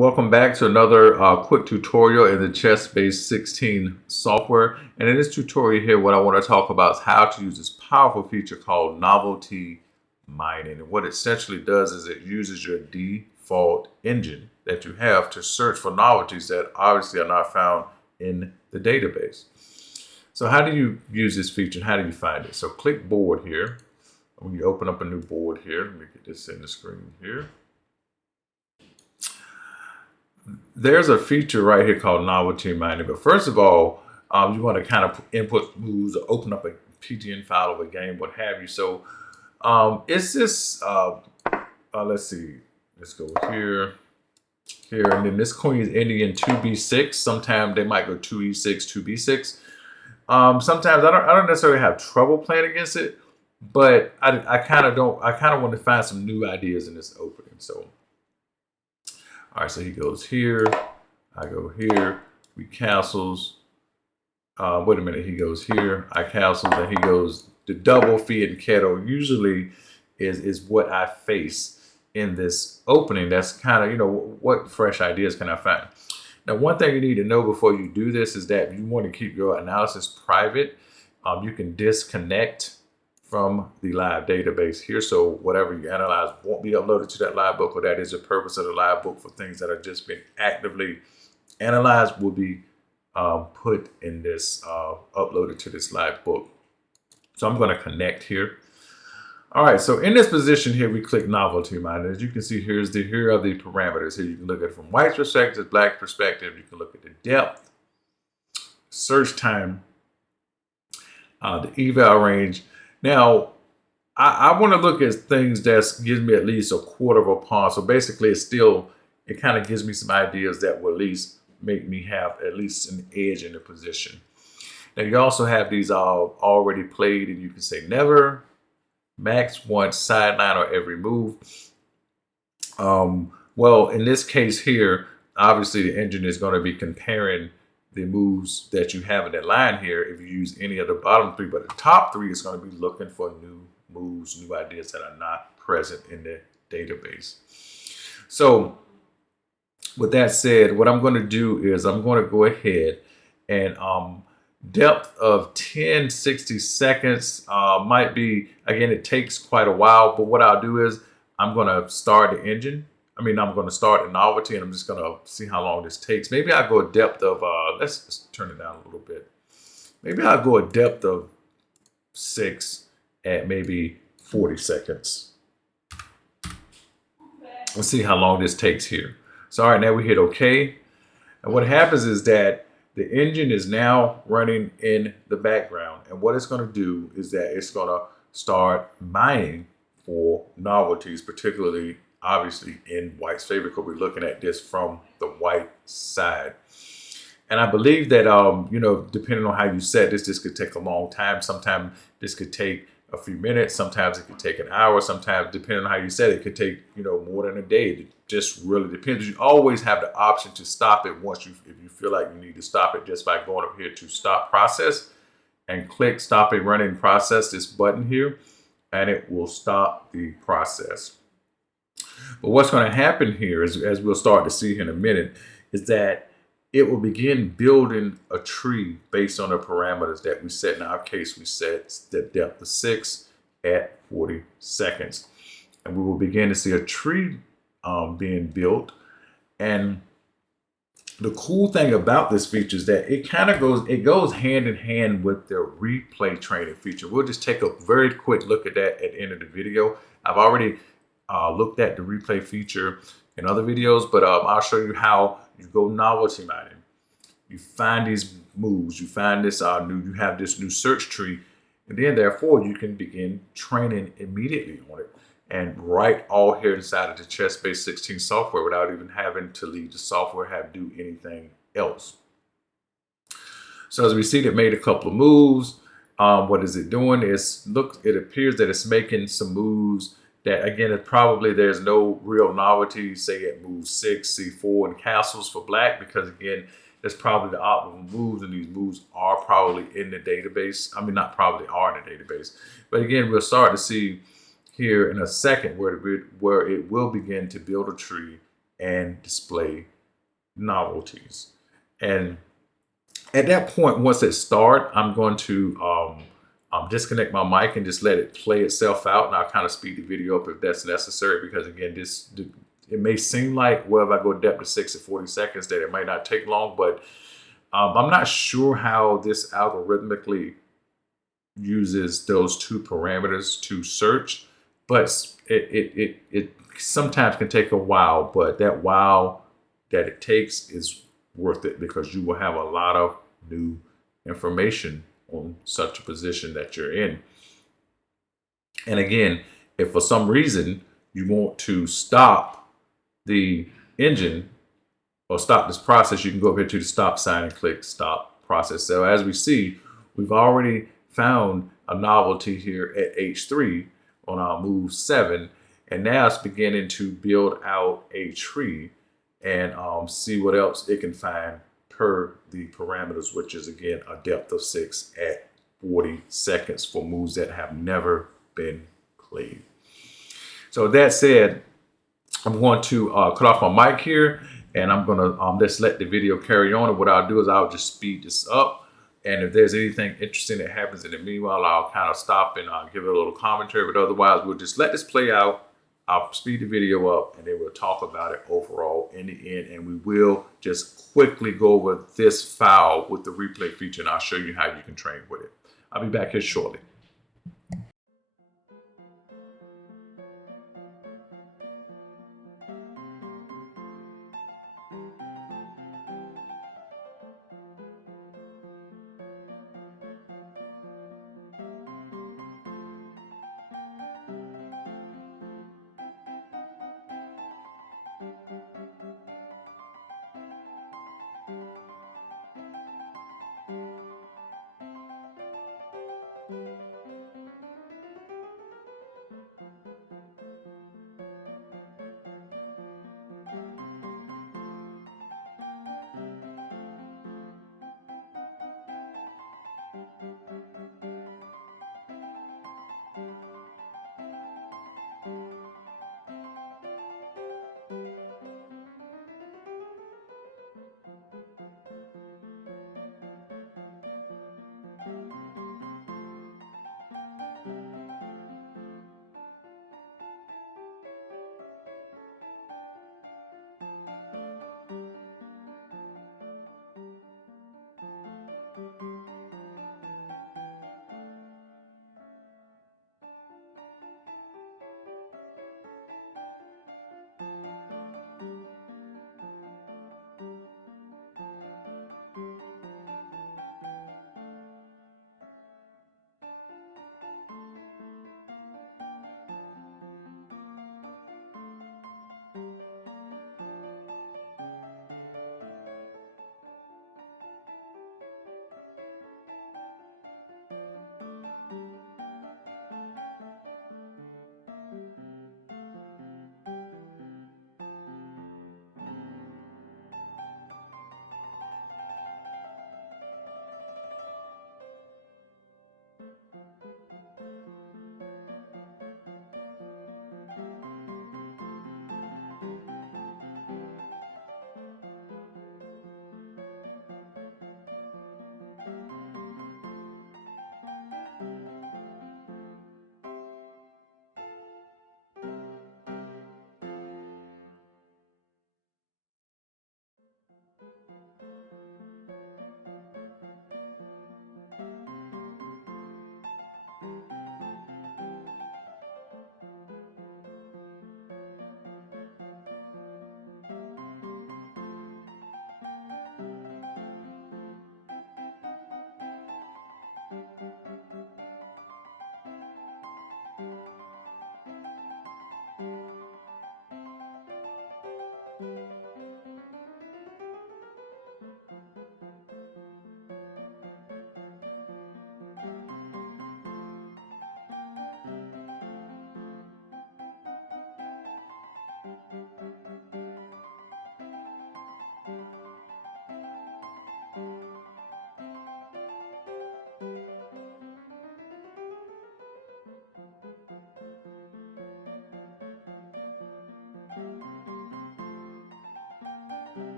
Welcome back to another quick tutorial in the Chessbase 16 software. And in this tutorial here, what I want to talk about is how to use this powerful feature called Novelty Mining. And what it essentially does is it uses your default engine that you have to search for novelties that obviously are not found in the database. So how do you use this feature? How do you find it? So click board here. When you open up a new board here, let me get this in the screen here. There's a feature right here called Novelty Mining. But first of all, you want to kind of input moves or open up a PTN file of a game, what have you. So it's this, let's see, let's go here, and then this queen is ending in 2b6. Sometimes they might go 2e6, 2b6. Sometimes I don't necessarily have trouble playing against it, but I kind of want to find some new ideas in this opening. So all right, so he goes here, I go here, we castles. Wait a minute, he goes here, I castles, and he goes the double fianchetto. Usually is what I face in this opening. That's kind of, you know, what fresh ideas can I find? Now, one thing you need to know before you do this is that you want to keep your analysis private. You can disconnect from the live database here. So whatever you analyze won't be uploaded to that live book, or that is the purpose of the live book. For things that are just being actively analyzed will be put in this, uploaded to this live book. So I'm going to connect here. All right, so in this position here, we click Novelty Mining. As you can see, here are the parameters. Here you can look at it from white's perspective, black's perspective. You can look at the depth, search time, the eval range. Now, I want to look at things that gives me at least a quarter of a pawn. So basically, it kind of gives me some ideas that will at least make me have at least an edge in the position. Now, you also have these already played, and you can say never, max once, sideline, or every move. Well, in this case here, obviously the engine is going to be comparing the moves that you have in that line here if you use any of the bottom three, but the top three is going to be looking for new moves, new ideas that are not present in the database. So with that said, what I'm going to do is I'm going to go ahead and depth of 10, 60 seconds might be, again, it takes quite a while, but what I'll do is I'm going to start the engine. I'm going to start a novelty, and I'm just going to see how long this takes. Maybe I'll go a depth of, let's just turn it down a little bit. Maybe I'll go a depth of 6 at maybe 40 seconds. Let's see how long this takes here. So, all right, now we hit OK. And what happens is that the engine is now running in the background. And what it's going to do is that it's going to start mining for novelties, particularly obviously in white's favor, because we're looking at this from the white side. And I believe that, you know, depending on how you set this could take a long time. Sometimes this could take a few minutes. Sometimes it could take an hour. Sometimes, depending on how you set it, could take, you know, more than a day. It just really depends. You always have the option to stop it if you feel like you need to stop it, just by going up here to stop process and click stop a running process, this button here, and it will stop the process. But what's going to happen here is, as we'll start to see in a minute, is that it will begin building a tree based on the parameters that we set. In our case, we set the depth of 6 at 40 seconds. And we will begin to see a tree being built. And the cool thing about this feature is that it goes hand in hand with the replay training feature. We'll just take a very quick look at that at the end of the video. I've already looked at the replay feature in other videos, but I'll show you how you go novelty mining. You find these moves, you find this you have this new search tree, and then therefore you can begin training immediately on it, and right all here inside of the Chessbase 16 software without even having to leave the software, do anything else. So as we see, it made a couple of moves. What is it doing? It appears that it's making some moves that, again, there's no real novelty, say at move 6, c4, and castles for black, because again, that's probably the optimal moves, and these moves are probably in the database. Not probably are in the database, but again, we'll start to see here in a second where it will begin to build a tree and display novelties. And at that point, once it starts, I'm going to disconnect my mic and just let it play itself out. And I'll kind of speed the video up if that's necessary, because again, it may seem like, well, if I go depth to 6 at 40 seconds, that it might not take long, but I'm not sure how this algorithmically uses those two parameters to search, but it sometimes can take a while, but that while that it takes is worth it, because you will have a lot of new information on such a position that you're in. And again, if for some reason you want to stop the engine or stop this process, you can go up here to the stop sign and click stop process. So as we see, we've already found a novelty here at H3 on our move 7, and now it's beginning to build out a tree and see what else it can find per the parameters, which is again a depth of 6 at 40 seconds for moves that have never been played. So that said, I'm going to cut off my mic here, and I'm going to just let the video carry on. And what I'll do is I'll just speed this up. And if there's anything interesting that happens in the meanwhile, I'll kind of stop and give it a little commentary. But otherwise, we'll just let this play out. I'll speed the video up, and then we'll talk about it overall in the end. And we will just quickly go over this file with the replay feature, and I'll show you how you can train with it. I'll be back here shortly.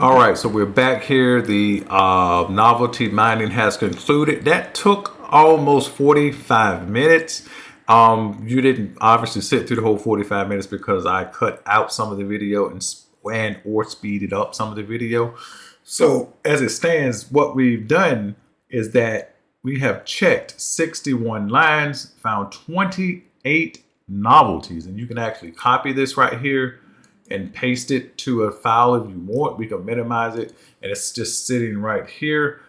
All right, so we're back here. The novelty mining has concluded. That took almost 45 minutes. You didn't obviously sit through the whole 45 minutes because I cut out some of the video and or speeded up some of the video. So as it stands, what we've done is that we have checked 61 lines, found 28 novelties, and you can actually copy this right here and paste it to a file if you want. We can minimize it, and it's just sitting right here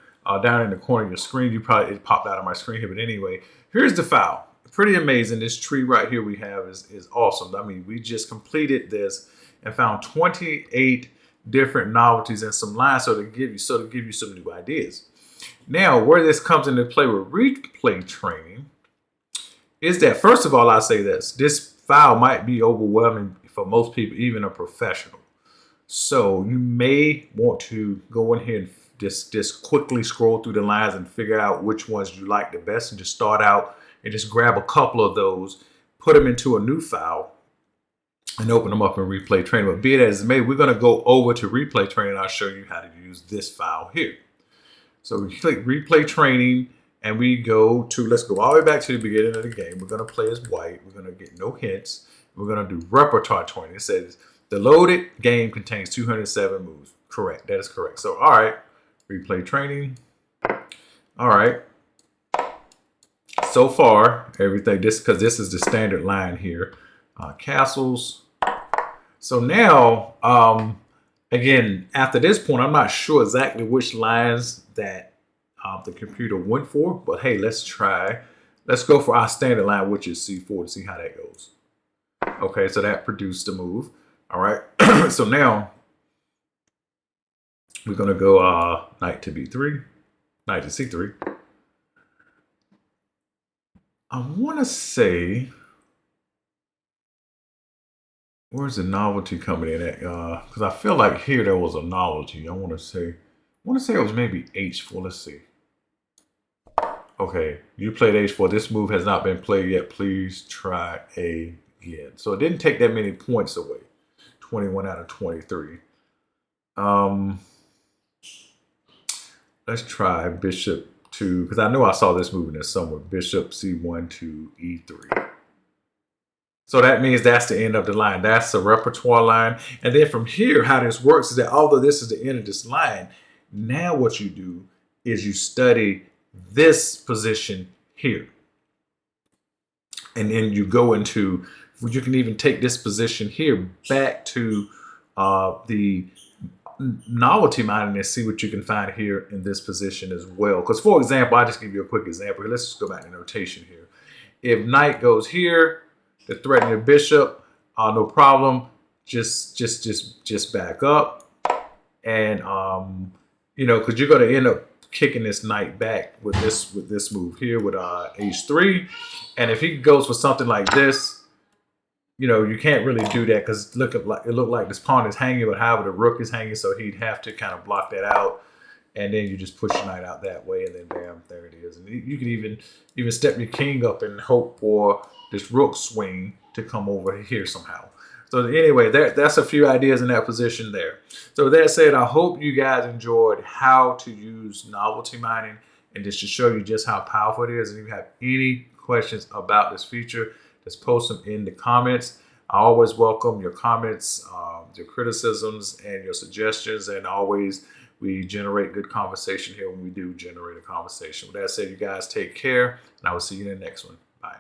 down in the corner of your screen. It popped out of my screen here, but anyway, here's the file. Pretty amazing. This tree right here we have is awesome. I mean, we just completed this and found 28 different novelties and some lines to give you some new ideas. Now, where this comes into play with replay training is that, first of all, I say this file might be overwhelming for most people, even a professional. So you may want to go in here and just quickly scroll through the lines and figure out which ones you like the best, and just start out and just grab a couple of those, put them into a new file, and open them up in replay training. But be it as it may, we're going to go over to replay training. I'll show you how to use this file here. So we click replay training, and we go to, let's go all the way back to the beginning of the game. We're going to play as white. We're going to get no hints. We're going to do repertoire training. It says the loaded game contains 207 moves. Correct. That is correct. So, all right, replay training. All right. So far, everything, because this is the standard line here. Castles. So now, again, after this point, I'm not sure exactly which lines that the computer went for, but hey, let's try. Let's go for our standard line, which is C4, to see how that goes. Okay, so that produced a move. All right, so now we're going to go knight to B3, knight to C3. I want to say, where's the novelty coming in at? Because I feel like here there was a novelty. I want to say it was maybe H4. Let's see. Okay, you played H4. This move has not been played yet. Please try again. So it didn't take that many points away. 21 out of 23. Let's try bishop to, because I know I saw this moving there somewhere. Bishop C1 to E3. So that means that's the end of the line. That's the repertoire line. And then from here, how this works is that although this is the end of this line, now what you do is you study this position here. And then you go into, you can even take this position here back to the novelty mining and see what you can find here in this position as well. Because for example, I'll just give you a quick example. Let's just go back to notation here. If knight goes here to threaten your bishop, no problem. Just back up, and you know, because you're going to end up kicking this knight back with this move here with H3, and if he goes for something like this, you know, you can't really do that because it looked like this pawn is hanging, but however the rook is hanging, so he'd have to kind of block that out, and then you just push your knight out that way, and then bam, there it is. And you can even step your king up and hope for this rook swing to come over here somehow. So anyway, that's a few ideas in that position there. So with that said, I hope you guys enjoyed how to use novelty mining, and just to show you just how powerful it is. And if you have any questions about this feature, just post them in the comments. I always welcome your comments, your criticisms, and your suggestions. And always, we generate good conversation here when we do generate a conversation. With that said, you guys take care, and I will see you in the next one. Bye.